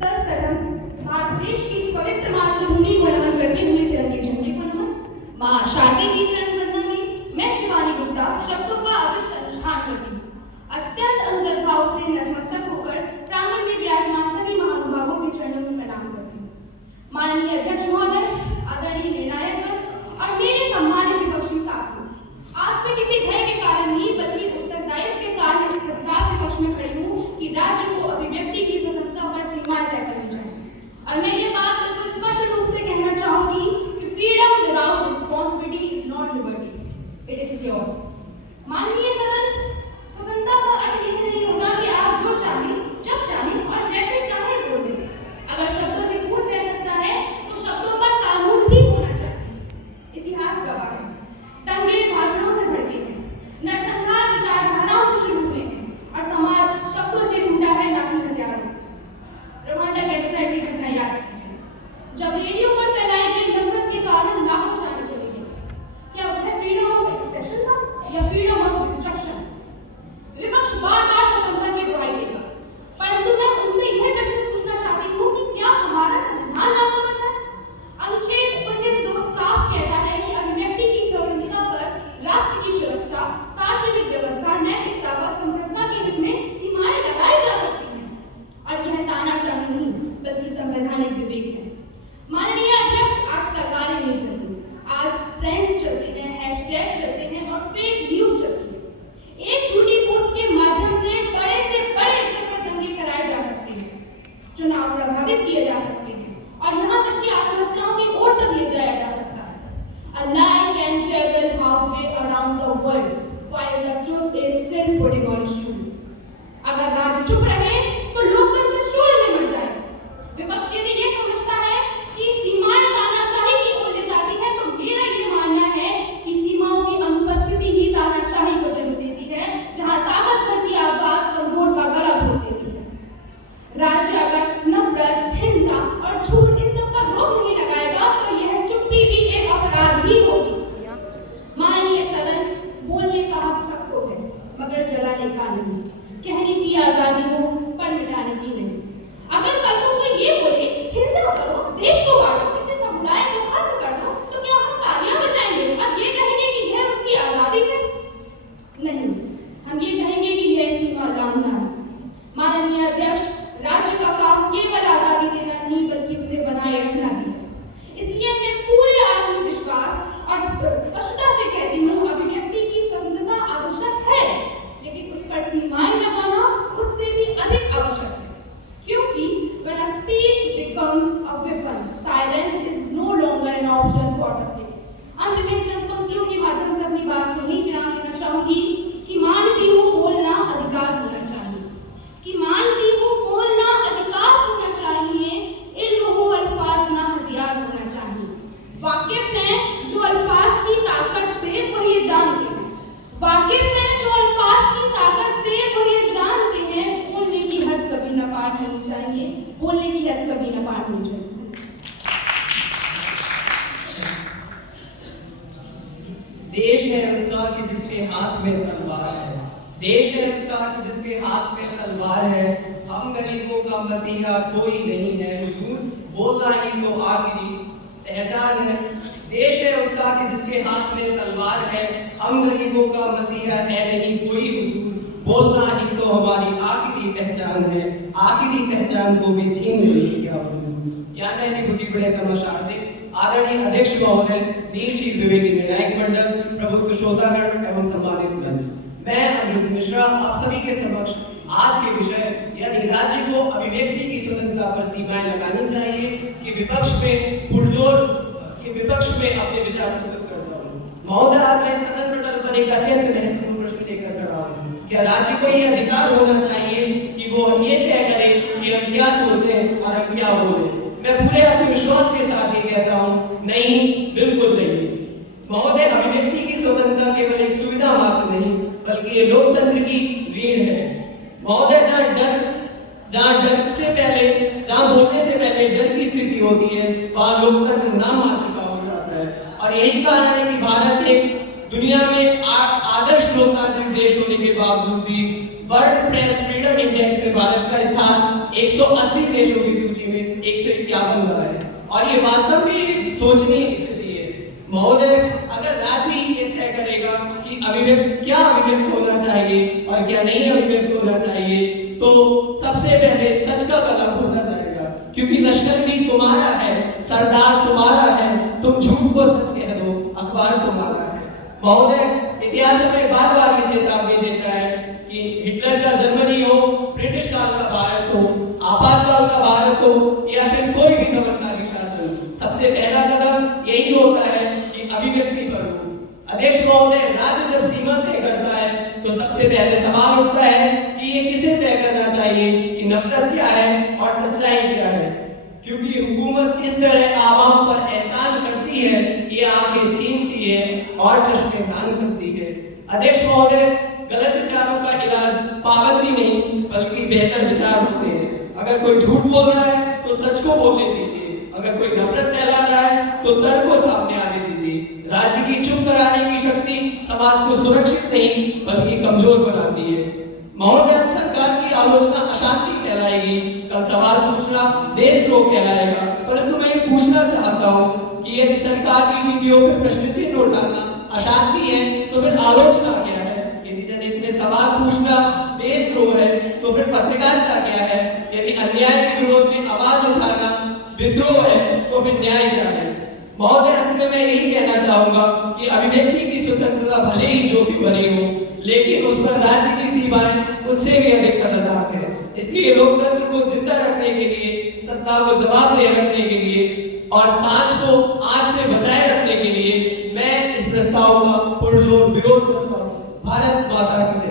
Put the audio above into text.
सर्वप्रथम भारत देश की इस पवित्र मातृभूमि को नमन करते हुए तिरंगे झंडे को नमन। मां शारदे की चरण वंदना में मैं शिवानी गुप्ता शब्दों का अवश्य अनुष्ठान करती हूँ। अत्यंत अनुगत भाव से नतमस्तक होकर प्रांगण में विराजमान सभी महानुभावों के चरणों में प्रणाम करती हूँ। माननीय अध्यक्ष महोदय, आदरणीय निर्णायक और मेरे सम्मानित विपक्षी साथियों, आज मैं किसी भय के कारण नहीं बल्कि उत्तरदायित्व के कारण इस प्रस्ताव के पक्ष में खड़ी हूँ कि राज्य को अभिव्यक्ति की स्वतंत्रता पर सीमाएं तय करनी चाहिए। और मैं ये बात बिल्कुल स्पष्ट रूप से कहना चाहूंगी कि freedom without responsibility is not liberty, it is chaos। माननीय सदन, स्वतंत्रता का अर्थ यह नहीं होता कि आप जो चाहें जब चाहें और जैसे चाहें बोल दें। अगर शब्दों से कूट बह सकता है तो शब्दों पर कानून भी होना चाहिए। इतिहास गवाह है, दंगे भाषणों से भड़के हैं, नरसंहार विचारधाराओं से शुरू हुए हैं और समाज शब्दों से टूटा है, ना कि हथियारों से। रवांडा गेनोसाइड की घटना याद कीजिए, जब रेडियो पर फैलाई गई नफरत के कारण लाखों जानें चली गई। क्या वह फ्रीडम ऑफ एक्सप्रेशन था या फ्रीडम ऑफ डिस्ट्रक्शन? विपक्ष बार-बार स्वतंत्रता की दुहाई देगा, परंतु मैं उनसे यह प्रश्न पूछना चाहती हूँ कि क्या हमारा संविधान नासमझ है? अनुच्छेद 19(2) साफ कहता है कि अभिव्यक्ति की स्वतंत्रता पर राष्ट्र की सुरक्षा, सार्वजनिक व्यवस्था, नैतिकता व संप्रभुता के हित में सीमाएं लगाई जा सकती हैं। और यह तानाशाही नहीं बल्कि संवैधानिक विवेक है। माननीय अध्यक्ष, आज तलवारें नहीं चलती, आज ट्रेंड्स चलते हैं, हैशटैग चलते हैं और फेक न्यूज चलती है। एक झूठी पोस्ट के माध्यम से बड़े स्तर पर दंगे कराए जा सकते हैं, चुनाव प्रभावित किए जा सकते हैं और यहाँ तक कि आत्महत्याओं की ओर तक ले जाया जा सकता है। A lie can travel halfway around the world while the truth is still putting on its shoes। अगर राज्य चुप रहे तो लोकतंत्र शून्य में मर जाएगा। विपक्ष यदि ये समझता है कि सीमाएं तानाशाही की ओर ले जाती है तो मेरा ये मानना है कि सीमाओं की अनुपस्थिति ही तानाशाही को जन्म देती है, जहां ताकतवर की आवाज कमजोर का गला घोट देती है। राज्य अगर नफरत, हिंसा और झूठ इन सब पर रोक नहीं लगाएगा तो यह चुप्पी भी एक अपराध ही होगी। माननीय सदन, बोलने का हक सबको है मगर जलाने का नहीं। कहने की आजादी हो पर मिटाने की नहीं। अगर कल को कोई ये बोले हिंसा करो, देश को बांटो, किसी समुदाय को खत्म कर दो, तो क्या हम तालियां बजाएंगे और ये कहेंगे कि यह उसकी आजादी है? नहीं, हम ये कहेंगे कि यह सीमा लांघना है। माननीय अध्यक्ष, राज्य का काम केवल आजादी देना नहीं बल्कि उसे बनाए रखना भी है। इसलिए मैं पूरे आत्मविश्वास और स्पष्टता से कहती हूँ, अभिव्यक्ति की स्वतंत्रता आवश्यक है, लेकिन उस पर सीमाएं लगाना उससे भी अधिक आवश्यक है। क्योंकि when a speech becomes a weapon, silence is no longer an option for the state। अंत में चंद पंक्तियों के माध्यम से अपनी बात को ही विराम देना चाहूंगी कि मानती हूँ बोलना अधिकार होना चाहिए, कि मानती हूँ बोलना अधिकार होना चाहिए, इल्म हो अल्फाज ना हथियार होना चाहिए। वाकिफ हैं जो अल्फाज की ताकत से वो ये जानते हैं, वाकिफ हैं जो अल्फाज की ताकत से वो ये जानते हैं, बोलने की हद कभी न पार होनी चाहिए, बोलने की हद कभी न पार होनी चाहिए। देश है उसका कि जिसके हाथ में तलवार है, देश है उसका कि जिसके हाथ में तलवार है। हम गरीबों का मसीहा कोई नहीं है हुजूर, बोलना ही तो आखिरी पहचान है। देश है उसका कि जिसके हाथ में तलवार है, हम गरीबों का मसीहा है नहीं कोई हुजूर, बोलना ही तो हमारी आखिरी पहचान है। आखिरी पहचान को भी छीन नहीं किया हुजूर। यानी बुद्धि बड़े तमाशार्दे आदरणीय अध्यक्ष महोदय, वीरशील विवेकी निर्णायक मंडल, प्रबुद्ध श्रोतागण एवं सम्मानित मंच, मैं अमृत मिश्रा आप सभी के समक्ष आज के विषय यानी राज्य को अभिव्यक्ति की स्वतंत्रता पर सीमाएं लगानी चाहिए कि विपक्ष में अपने विचार प्रस्तुत करता हूँ। महोदय, आज मैं सदन मंडल पर एक अत्यंत महत्वपूर्ण प्रश्न लेकर खड़ा हूँ। क्या राज्य को यह अधिकार होना चाहिए कि वो ये तय करे कि हम क्या सोचें और हम क्या बोलें? मैं पूरे आत्मविश्वास के साथ ये कहता हूँ, नहीं, बिल्कुल नहीं। महोदय, अभिव्यक्ति की स्वतंत्रता केवल एक सुविधा मात्र नहीं बल्कि ये लोकतंत्र की रीढ़ है। महोदय, जहाँ बोलने से पहले डर की स्थिति होती है वहाँ लोकतंत्र नाम मात्र का हो जाता है। और यही कारण है कि भारत एक दुनिया में आदर्श लोकतांत्रिक देश होने के बावजूद भी वर्ल्ड प्रेस फ्रीडम इंडेक्स में भारत का स्थान 180 देशों की सूची 151 हुआ है और ये वास्तव में एक सोचनीय स्थिति है। महोदय, अगर राज्य ही ये तय करेगा कि क्या अभिव्यक्त होना चाहिए और क्या नहीं अभिव्यक्त होना चाहिए, तो सबसे पहले सच का गला घोटा जाएगा, क्योंकि लश्कर भी तुम्हारा है, सरदार तुम्हारा है, तुम झूठ को सच कह दो, अखबार तुम्हारा है। महोदय, इतिहास हमें बार बार ये चेतावनी देता है कि हिटलर का जर्मनी हो, ब्रिटिश काल का भारत हो, आपातकाल का भारत हो या फिर कोई भी दमनकारी शासन, सबसे पहला कदम यही होता है कि अभिव्यक्ति पर हो। अध्यक्ष महोदय, राज्य जब सीमा तय करता है तो सबसे पहले सवाल उठता है कि ये किसे तय करना चाहिए कि नफरत क्या है और सच्चाई क्या है, क्योंकि हुकूमत इस तरह आवाम पर एहसान करती है, ये आंखें छीनती है और चश्मे दान करती है। अध्यक्ष महोदय, गलत विचारों का इलाज पाबंदी नहीं बल्कि बेहतर विचार होते हैं। अगर कोई झूठ बोल रहा है तो सच को बोलने दीजिए, अगर कोई नफरत फैला रहा है तो तर्क को सामने आने दीजिए। राज्य की चुप कराने की शक्ति समाज को सुरक्षित नहीं बल्कि कमजोर बनाती है। महोदय, सरकार की आलोचना अशांति कहलाएगी, कल सवाल पूछना देशद्रोह कहलाएगा, परंतु मैं ये पूछना चाहता हूँ कि यदि सरकार की नीतियों पर प्रश्न चिन्ह उठाना अशांति है तो फिर आलोचना क्या है? यदि जनहित में सवाल पूछना देशद्रोह है तो फिर पत्रकारिता क्या है? यदि अन्याय के विरोध में आवाज उठाना विद्रोह है तो फिर न्याय क्या है? महोदय, अंत में मैं यही कहना चाहूंगा कि अभिव्यक्ति की स्वतंत्रता भले ही जोखिम भरी हो, लेकिन उस पर राज्य की सीमाएं उससे भी अधिक खतरनाक है। इसलिए लोकतंत्र को जिंदा रखने के लिए, सत्ता को जवाबदेह रखने के लिए और सांच को आग से बचाए रखने के लिए मैं इस प्रस्ताव का पुरजोर विरोध करता हूँ। भारत माता की जय।